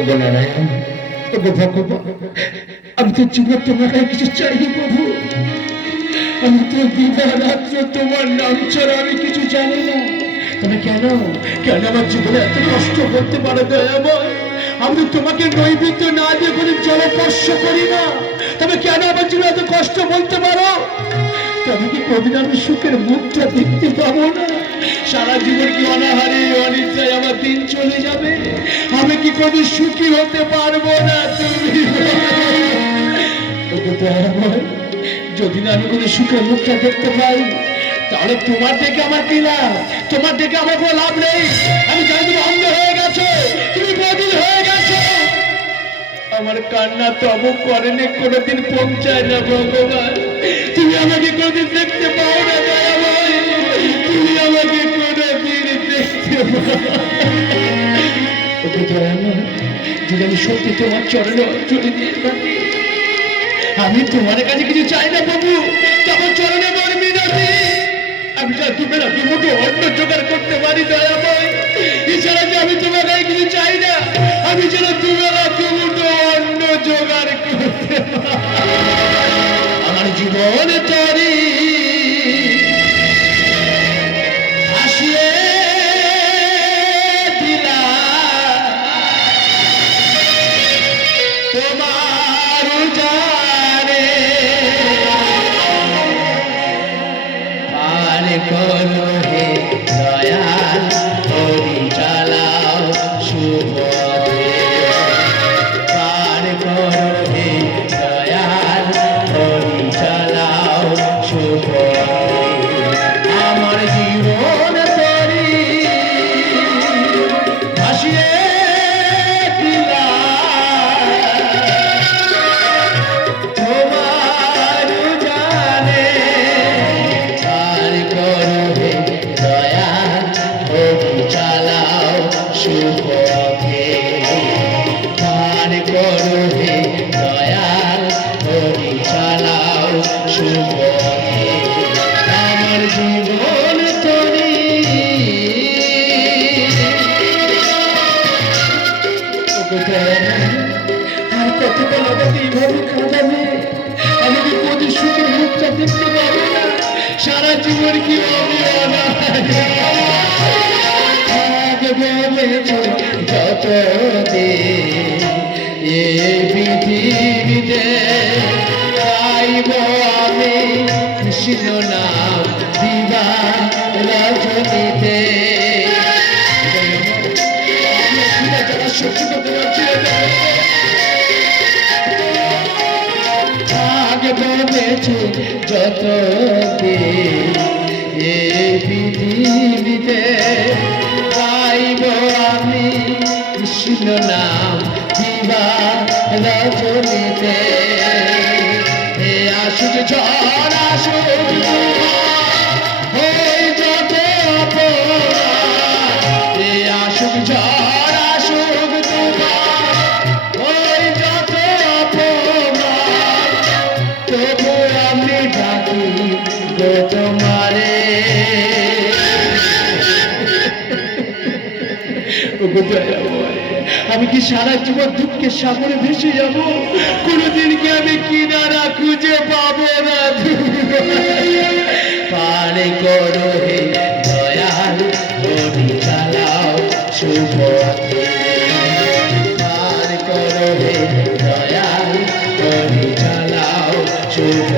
ওগো নারায়ণ, ওগো ভগবান, আমি তো জীবন তোমার কাছে কিছু চাইনি প্রভু। আমি তো দিবারাত্র তোমার নাম ছাড়া আমি কিছু জানি না। তবে কেন কেন আমার জীবনে এত কষ্ট করতে পারো দয়াময়? আমি তোমাকে নৈবেদ্য না দিয়ে কোনো জলস্পর্শ করি না, তবে কেন আমার জীবনে এত কষ্ট বলতে পারো? তবে কি কোনদিন আমি সুখের মুখটা দেখতে পাবো না? সারা জীবন কি অনাহারে অনিদ্রায় আমার দিন চলে যাবে? আমি কি কোনদিন সুখী হতে পারবো না? তুমি দয়াময়, যদি না আমি কোনো সুখের মুখটা দেখতে পাই, তাহলে তোমার দেখে আমার কি লাভ? তোমার দেখে আমার কোনো লাভ নেই। আমি জানি তুমি অন্ধ হয়ে গেছো, তুমি বধির হয়ে গেছো। আমার কান্না তবু করেনি, কোনোদিন পৌঁছায় না ভগবান। তুমি আমাকে কোনোদিন দেখতে পাও না দয়াময়, তুমি আমাকে কোনোদিন দেখতে পাও। দয়াময়, যদি আমি সত্যি তোমার চরণে অঞ্জলি দিয়ে থাকি, আমি তোমার কাছে কিছু চাই না প্রভু, তখন চরণে আমার মিনতি। আমি যা দুবেলা দুমুঠো অন্ন জোগাড় করতে পারি দয়াময়, এছাড়া যে আমি তোমার কাছে কিছু চাই না। আমি যেন দুবেলা দুমুঠো অন্ন জোগাড় করতে আমার জীবন তরি আসিয়ে দিলা তোমার জানে পার করো হে দয়াল, পরিচালাও শুভ পার করো হে দয়াল, পরিচালাও শুভ আমার জীবন তরি ভাসিয়ে দিলা তোমার জানে পার করো হে দয়াল, পরিচালাও শুভ পার করো হে দয়াল, পরিচালাও শুভ আমার জীবন তরি আর কতক্ষণ আমাকে এইভাবে কাঁদাবে? আমি কি কোন সুখের মুখটা দেখতে পাবো না? সারা জীবন কি আমি যত এই পৃথিবীতে গাইব আমি কৃষ্ণ নাম দিবা রজনীতে। সত্যি করতে পারছি না, ভেবেছি যত এই পৃথিবীতে গাইব আমি কৃষ্ণ নাম দিবা রজনীতে। এ আসুক ঝড় আসুক হই যত এ আসুক ঝড় আসুক ওই যত তবু আমি ডাকি গো তোমারে। আমি কি সারা জীবন দুঃখের সাগরে ভেসে যাব? কোনদিন কি আমি কিনারা খুঁজে পাবো না? পারে করো হে দয়াল, পরিচালাও শুভ পার করো হে দয়াল, পরিচালাও শুভ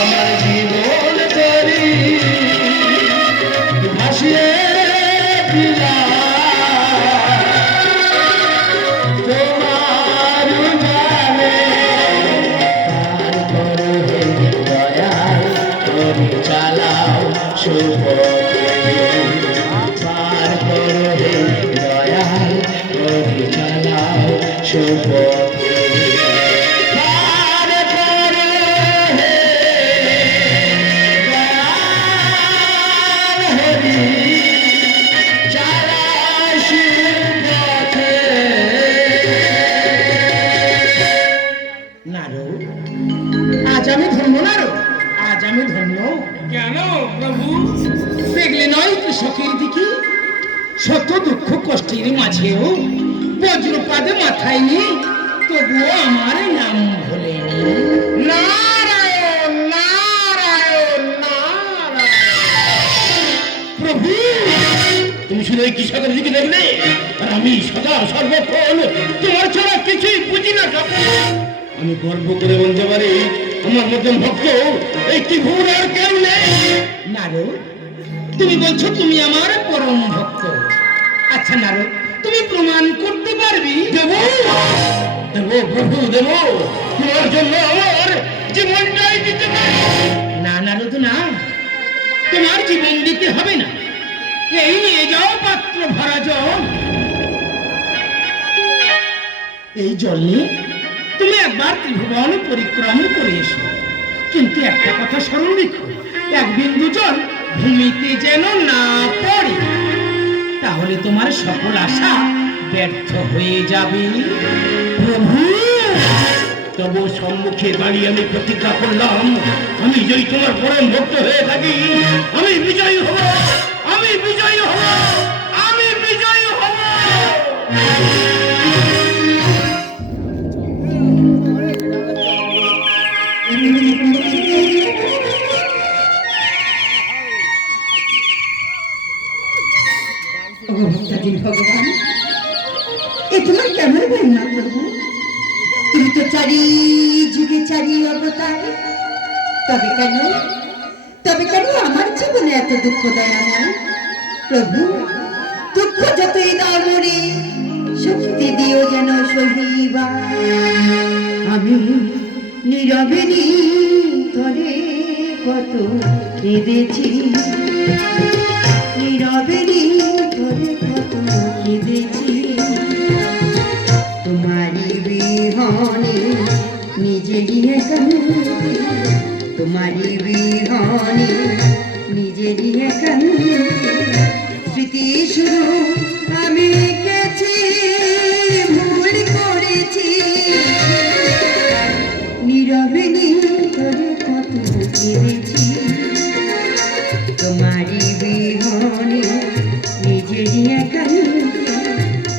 আমার জীবন তরি ভাসিয়ে দিলা তোমার জানে পার করো হে দয়াল, পরিচালাও শুভ পার করো হে দয়াল, পরিচালাও শুভ আজ আমি ধন্য না রো, আজ আমি ধন্য। কেন প্রভু? দেখলে নয় কি সুখের দিকে, শত দুঃখ কষ্টের মাঝেও বজ্রপাদে মাথায় নিয়ে তবুও আমার নাম ভোলেনি। নারায়ণ নারায়ণ নারায়ণ। প্রভু, তুমি শুধু এই কৃষকের দিকে দেখলে, আর আমি সদা সর্বক্ষণ তোমার ছাড়া কিছুই বুঝি না ঠাকুর। আমি গর্ব করে বলতে পারি, আমার মতন ভক্ত এই ত্রিভুবনে আর কেউ নেই। নারদ, তুমি বলছো তুমি আমার পরম ভক্ত। আচ্ছা নারদ, তুমি প্রমাণ করতে পারবি? দেব দেব প্রভু দেব, তোমার জন্য আমার জীবনটাই দিতে পারি। না নারদ না, তোমার জীবন দিতে হবে না। এই নিয়ে যাও পাত্র ভরা জল। এই জল নিয়ে তুমি একবার ত্রিভুবন পরিক্রম করে এসো, কিন্তু একটা কথা স্মরণ রেখো, এক বিন্দু জল ভূমিতে যেন না পড়ে, তাহলে তোমার সকল আশা ব্যর্থ হয়ে যাবে। প্রভু, তবু সম্মুখে দাঁড়িয়ে আমি প্রতিজ্ঞা করলাম, আমি যদি তোমার পরম ভক্ত হয়ে থাকি, আমি বিজয়ী হব, আমি বিজয়ী হব, আমি বিজয়ী হব। ভগবান, এ তোমার কেমন মহিমা প্রভু? তুমি তো চারি যুগে চারি অবতার, তবে কেন আমার জীবনে এত দুঃখ দয়াময়? প্রভু, দুঃখ যতই দাও মরে, শক্তি দিও যেন সহিবা। আমি নীরবে তরে কত কেঁদেছি, নীরবে তরে কত কেঁদেছি। তোমারি বিহনে নিজেরই একান্তে, তোমারি বিহনে নিজেরই একান্তে স্মৃতি শুরু আমি গেছি, ভুল করেছি। নীরবে তরে কত কেঁদেছি, তোমারি বিহনে নিজেরই একান্তে,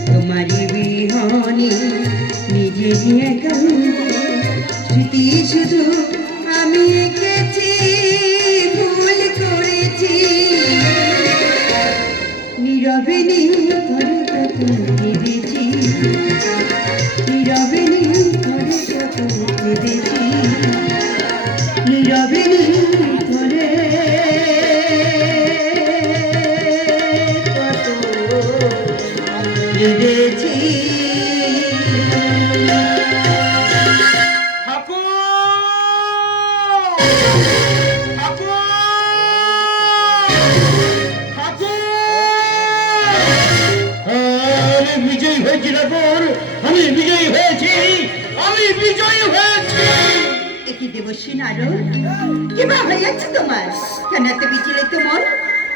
তোমারি বিহনে নিজেরই একান্তে স্মৃতি শুধু আমি এঁকেছি, ভুল করেছি। নীরবে ধরে কত কেঁদেছি, নীরবে ধরে কত কেঁদেছি, নীরবে ধরে কত কেঁদেছি। ঠাকুর ঠাকুর ঠাকুর। আমি বিজয়ী হয়েছি ঠাকুর, আমি বিজয়ী হয়েছি, আমি বিজয়ী হয়েছি। একই দেবশ্রী নারদ, কিবা হয়েছে তোমার? কেন এত বিচলিত মন?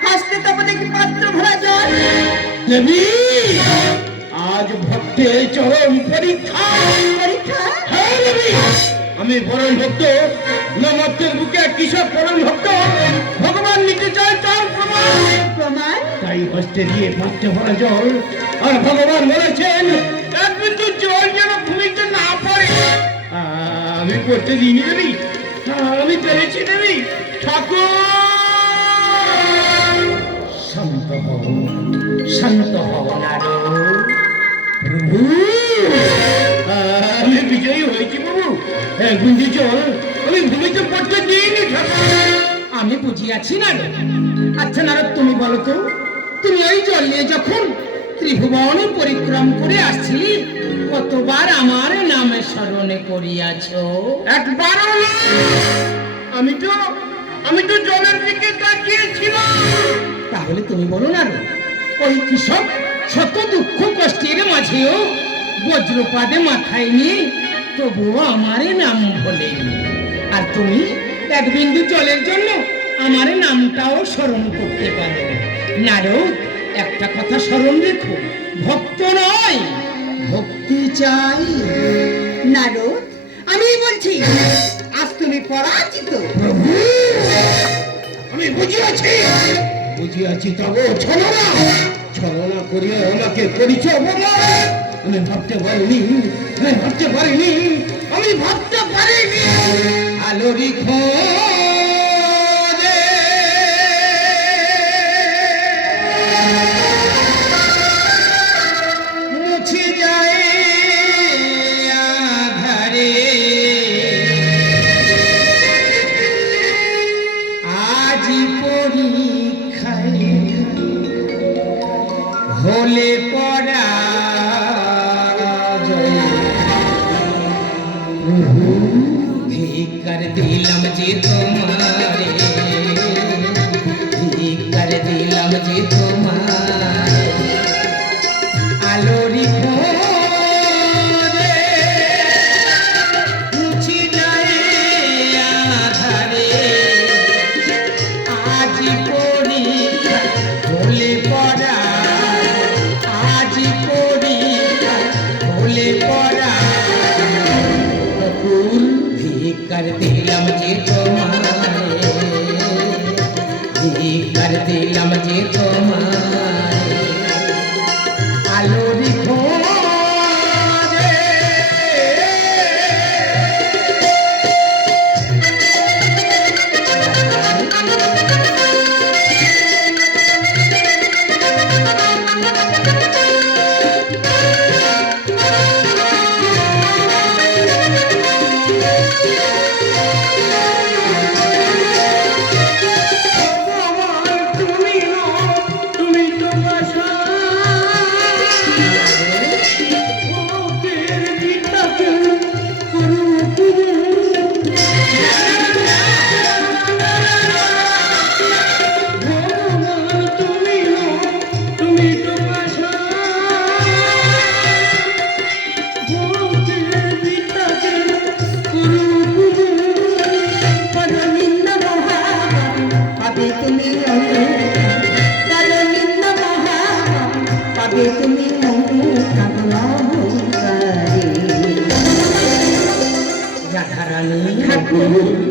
হাসতে তব দেখি পাত্র ভরা জল। দেবী, আজ ভক্তের চরম পরীক্ষা। পরীক্ষা? হ্যাঁ দেবী, আমি পরম ভক্ত, নমত্বের বুকে কিসব পরম ভক্ত, ভগবান নিতে চায় তার প্রমাণ। প্রমাণ? তাই হস্তে দিয়ে পাত্রে ভরা জল, আর ভগবান বলেছেন এক বিন্দু জল যেন ভূমিতে না পড়ে। আমি করতে দিইনি দেবী, আমি পেরেছি দেবী। ঠাকুর, শান্ত হও, শান্ত হও নারদ। প্রভু, আমি বিজয়ী হয়েছি প্রভু। এক বিন্দু জল আমি ভূমিতে পড়তে দিইনি ঠাকুর। আমি বুঝিয়াছি নারদ। আচ্ছা নারদ, তুমি বলো তো, তুমি ওই জল নিয়ে যখন ত্রিভুবন পরিক্রম করে আসছিলি, কতবার আমার নামে স্মরণে করিয়াছ? একবারও না। আমি তো জলের দিকে তাকিয়েছিলাম। তাহলে তুমি বলো নারদ, ওই কৃষক শত দুঃখ কষ্টের মাঝেও বজ্রপাদে মাথায় নিয়ে তবুও আমার নাম ভোলেনি, আর তুমি এক বিন্দু জলের জন্য আমার নামটাও স্মরণ করতে পারো। নারদ, একটা কথা স্মরণ রেখো, ভক্ত নয়, ভক্তি চাই। নারদ, আমি বলছি, আজ তুমি পরাজিত। আমি বুঝিয়াছি তবে ছলনা করিয়া আমাকে করিছ অপমান। আমি ভাবতে পারিনি, আমি ভাবতে পারিনি, আমি ভাবতে পারিনি। আলোরি খোঁজে মুছে যায় আধারে, আজি পরীক্ষায় হলে পড়া ভিকার দিলাম যে তোমারে, ভিকার দিলাম যে তোমারে। আলোরি খোঁজে মুছে যায় আধারে, আজি পরীক্ষা হলে পড়া, আজি পরীক্ষা হলে পড়া। কুকুর ভিকার দিলাম যে তোমারে, ভিকার দিলাম যে তোমারে। আলোরি খোঁজে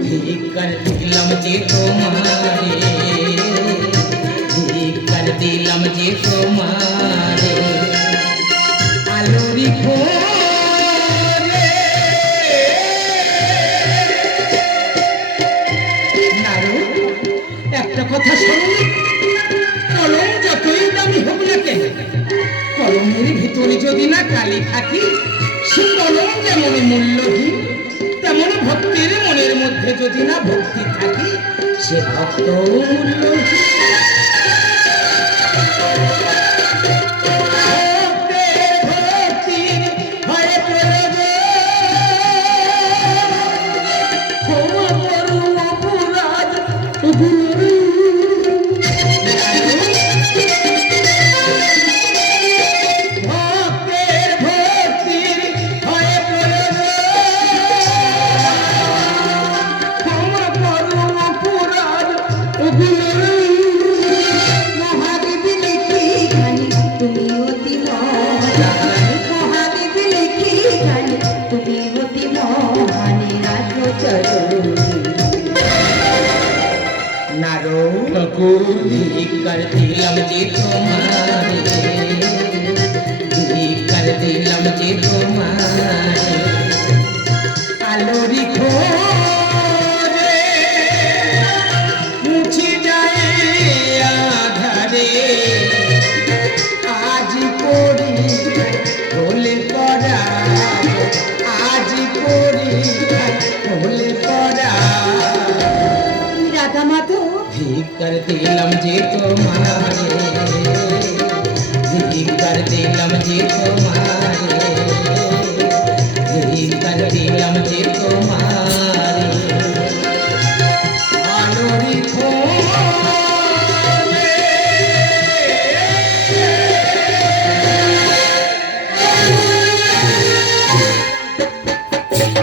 ভিকার দিলাম যে তোমারে, ভিকার দিলাম যে তোমারে। আলোরি খোঁজে নারু, একটা কথা শোনো, কলম যতই দামি হোক না কেন, কলমের ভিতরে যদি না কালি থাকি, সে কলম যেমন মূল্যহীন, তেমন ভক্তের মনের মধ্যে যদি না ভক্তি থাকি, সে ভক্ত মূল্যহীন। ভক্তের ভক্তির হয়ে প্রয়োজন, ক্ষমা করো অপরাধ গুরু। ভক্তের ভক্তির হয়ে মহাদেবী লিখি গানি তুমি অতি মহান, মহাদেবী লিখি গানি তুমি অতি মহান। রাজ চরণে নারো ঠাকুর ভিকার দিলাম যে তোমারে, ভিকার দিলাম যে তোমারে। আলোরি খোঁজে মুছে যায় আধারে, আজ পরীক্ষা হলে পড়া, আজ পরীক্ষা হলে পড়া। রাধা মাধব ভিকার দিলাম যে তোমারে, ভিকার দিলাম যে তোমারে।